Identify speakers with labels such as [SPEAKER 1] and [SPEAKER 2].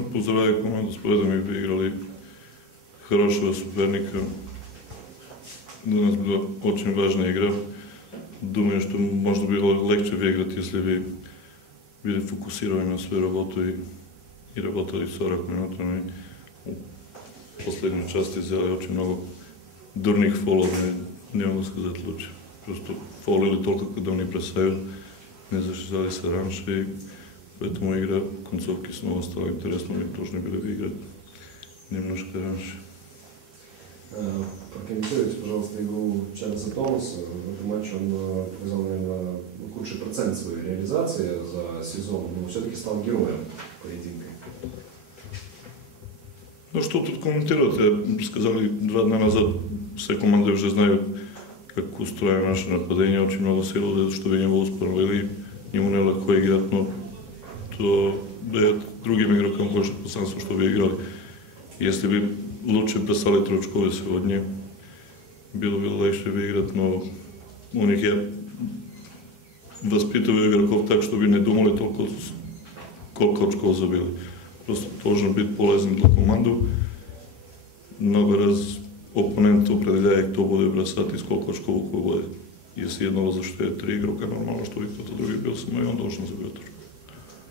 [SPEAKER 1] Поздравяю команду с победом и выиграли хорошего соперника. Для нас была очень важная игра. Думаю, что можно было легче выиграть, если бы били фокусировани на свою работу и, и работали 40 минут. Но в последней части взяли очень много дурных фолов, не, не могу сказать лучше. Просто фолили только, когда они бросают, не защищали се раньше. И поэтому игра концовки снова стала интересной, мы должны были выиграть немножко раньше.
[SPEAKER 2] Э, Прокомментируйте, пожалуйста, игру Чарльза Томаса. В этом матче он э, показал, наверное, худший процент своей реализации за сезон, но все-таки стал героем поединка.
[SPEAKER 1] Ну что тут комментировать? Я сказали два дня назад, все команды уже знают, как устроено наше нападение, очень много сил, что бы не было справили, ему нелегко играть, но то дает другим игрокам больше пространства, чтобы играли. Если бы лучше писали трочкове сегодня, bilo bi легче выиграть, но у них я воспитываю игроков так, чтобы не думали только колко очков забили. Просто должен быть полезен для команду. Много раз опонент определяет, кто будет бросать и сколько очков будет. Если едного защищает три игрока, нормально, чтобы кто-то другой бил, но и он должен забивать очко.